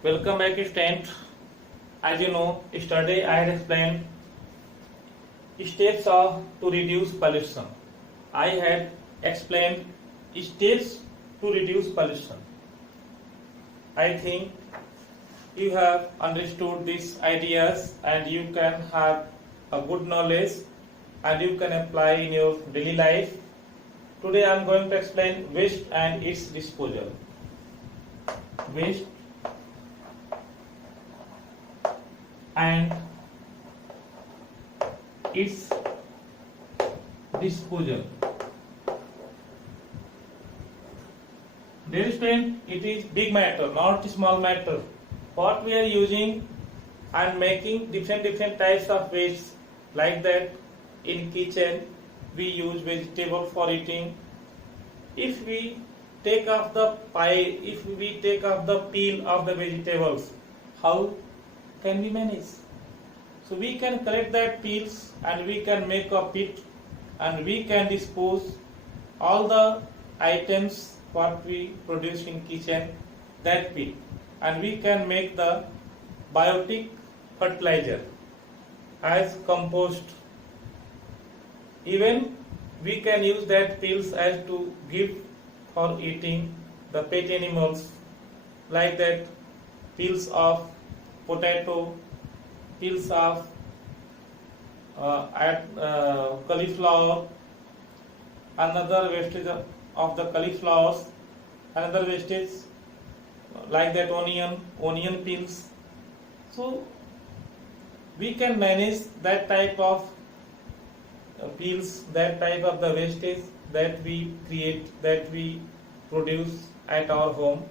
Welcome back, student. As you know, yesterday I had explained steps of to reduce pollution. I had explained steps to reduce pollution. I think you have understood these ideas and you can have a good knowledge and you can apply in your daily life. Today I am going to explain waste and its disposal. Waste and its disposal. Dear student, it is big matter, not small matter. What we are using and making different types of waste, like that in kitchen we use vegetable for eating. If we take off the if we take off the peel of the vegetables, how can we manage? So we can collect that peels and we can make a pit and we can dispose all the items what we produce in kitchen, that pit, and we can make the biotic fertilizer as compost. Even we can use that peels as to give for eating the pet animals, like that peels of potato, peels of cauliflower, another wastage of the cauliflowers, another wastage like that onion peels. So we can manage that type of peels, that type of the wastage that we create, that we produce at our home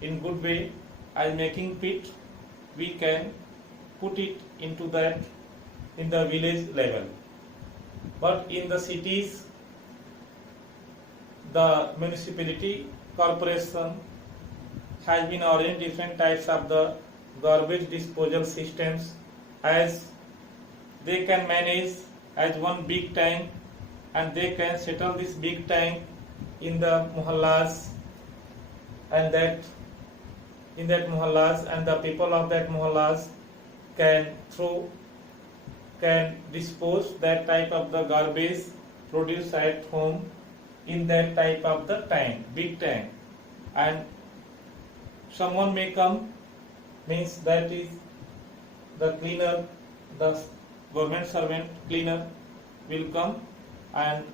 in good way. As making pit, we can put it into that in the village level. But in the cities, the municipality corporation has been arranged different types of the garbage disposal systems, as they can manage as one big tank and they can settle this big tank in the mohallas, and that in that mohallas, and the people of that mohallas can dispose that type of the garbage produced at home in that type of the tank, big tank, and someone may come, means that is the cleaner, the government servant cleaner will come and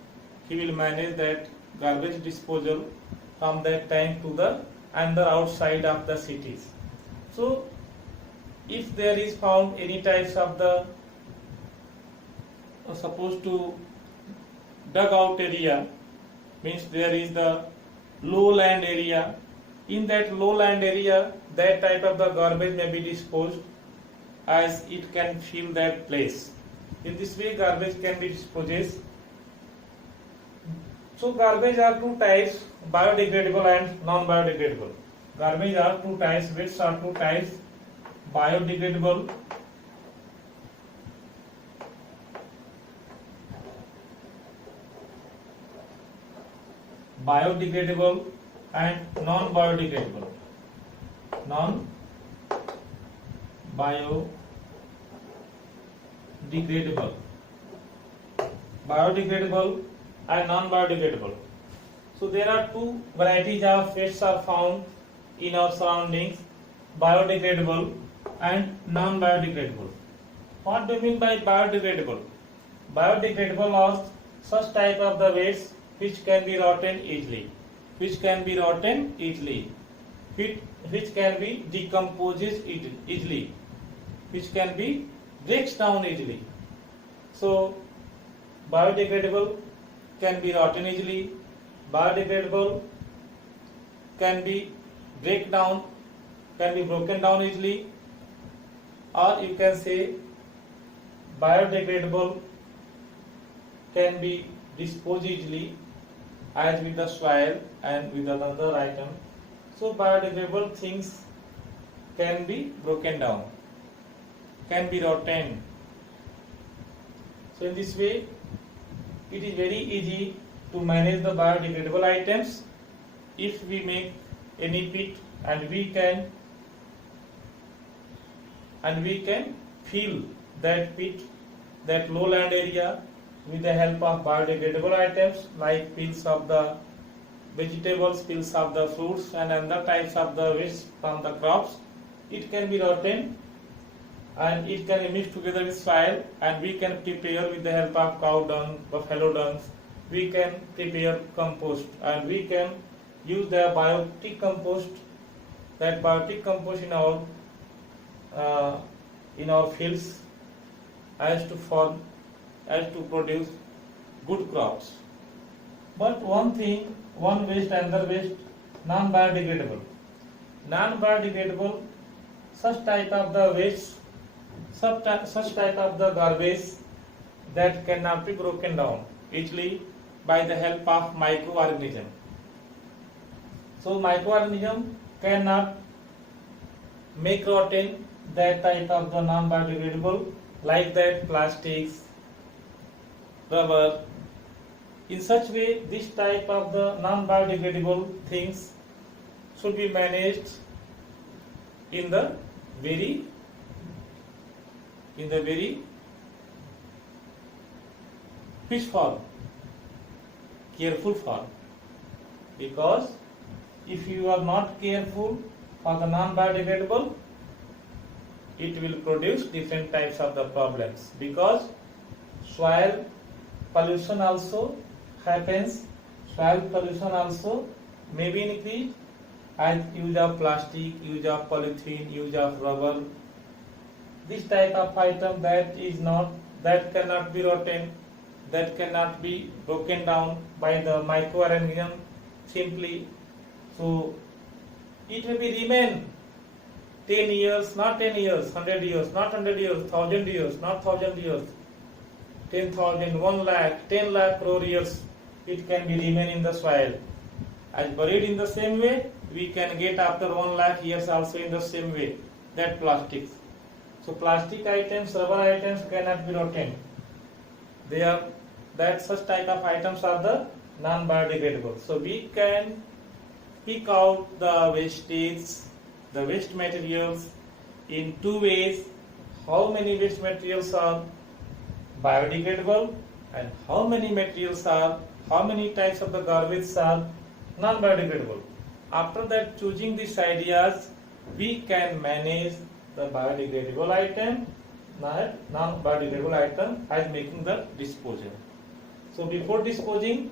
he will manage that garbage disposal from that tank to the outside of the cities. So if there is found any types of the supposed to dug out area, means there is the lowland area, in that lowland area that type of the garbage may be disposed as it can fill that place. In this way garbage can be disposed. So garbage are two types, biodegradable and non-biodegradable. Garbage are two types, wastes are two types, biodegradable and non-biodegradable. Biodegradable and non-biodegradable. So there are two varieties of wastes are found in our surroundings, biodegradable and non-biodegradable. What do you mean by biodegradable? Biodegradable are such type of the waste which can be rotten easily, which can be decomposed easily, which can be breaks down easily. So biodegradable can be rotten easily, biodegradable can be broken down easily, or you can say biodegradable can be disposed easily as with the soil and with another item. So biodegradable things can be broken down, can be rotten. So in this way it is very easy to manage the biodegradable items if we make any pit and we can and we can fill that pit, that lowland area, with the help of biodegradable items like peels of the vegetables, peels of the fruits, and other types of the waste from the crops. It can be rotten and it can be mixed together with soil, and we can prepare with the help of cow dung, buffalo dung. We can prepare compost, and we can use the biotic compost, that biotic compost in our fields as to produce good crops. But one thing, one waste, another waste, non-biodegradable. Non-biodegradable, such type of the waste, such type of the garbage that cannot be broken down easily by the help of microorganism. So microorganism cannot make rotten that type of the non-biodegradable, like that plastics, rubber. In such way, this type of the non-biodegradable things should be managed in the very which form? Careful form. Because if you are not careful for the non-biodegradable, it will produce different types of the problems, because soil pollution also happens. Soil pollution also may be increased as use of plastic, use of polythene, use of rubber. This type of item that cannot be rotten, that cannot be broken down by the microorganism simply. So it may be remain 10 years, not 10 years, 100 years, not 100 years, 1000 years, not 1000 years, 10,000, 1 lakh, 10 lakh crore years, it can be remain in the soil. As buried in the same way, we can get after 1 lakh years also in the same way, that plastics. So plastic items, rubber items cannot be rotten. That such type of items are the non-biodegradable. So we can pick out the wastage, the waste materials in two ways. How many waste materials are biodegradable and how many types of the garbage are non-biodegradable. After that, choosing these ideas, we can manage the biodegradable item, non-biodegradable item, as making the disposal. So before disposing,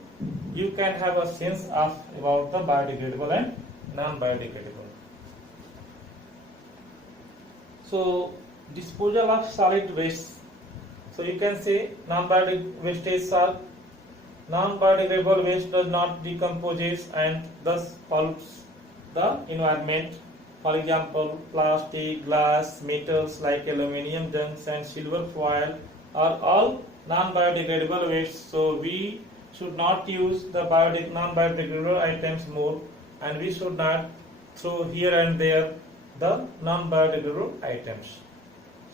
you can have a sense of about the biodegradable and non-biodegradable. So disposal of solid waste. So you can say non-biodegradable wastes are non-biodegradable waste does not decompose and thus pollutes the environment. For example, plastic, glass, metals like aluminium, junks and silver foil are all non-biodegradable waste. So we should not use the non-biodegradable items more, and we should not throw here and there the non-biodegradable items.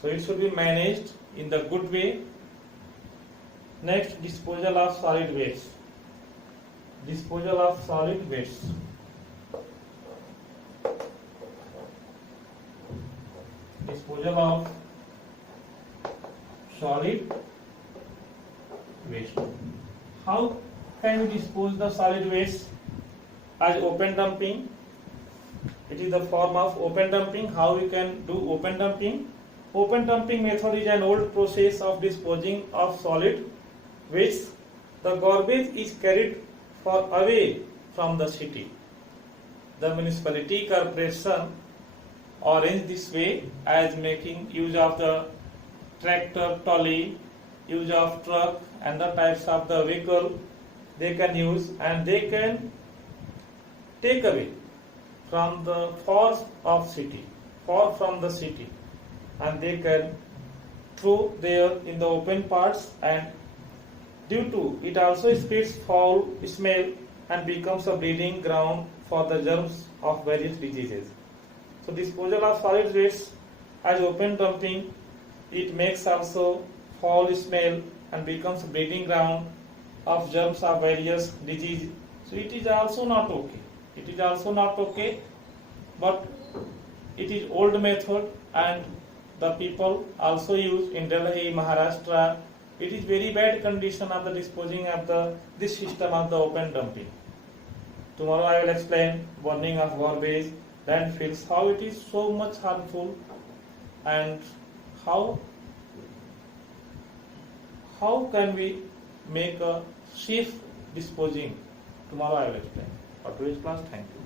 So it should be managed in the good way. Next, disposal of solid waste. Disposal of solid waste. Disposal of solid waste. How can we dispose the solid waste? As open dumping. It is the form of open dumping. How we can do open dumping? Open dumping method is an old process of disposing of solid waste. The garbage is carried far away from the city. The municipality corporation arrange this way as making use of the tractor, trolley, use of truck and the types of the vehicle they can use, and they can take away from the far from the city, and they can throw there in the open parts, and due to it also spreads foul smell and becomes a breeding ground for the germs of various diseases. So disposal of solid waste as open dumping, it makes also foul smell and becomes a breeding ground of germs of various diseases. So it is also not okay. It is also not okay, but it is old method and the people also use in Delhi, Maharashtra. It is very bad condition of the disposing of this system of the open dumping. Tomorrow I will explain burning of garbage, landfills, how it is so much harmful, and how can we make a safe disposing. Tomorrow I will explain. For today's class, thank you.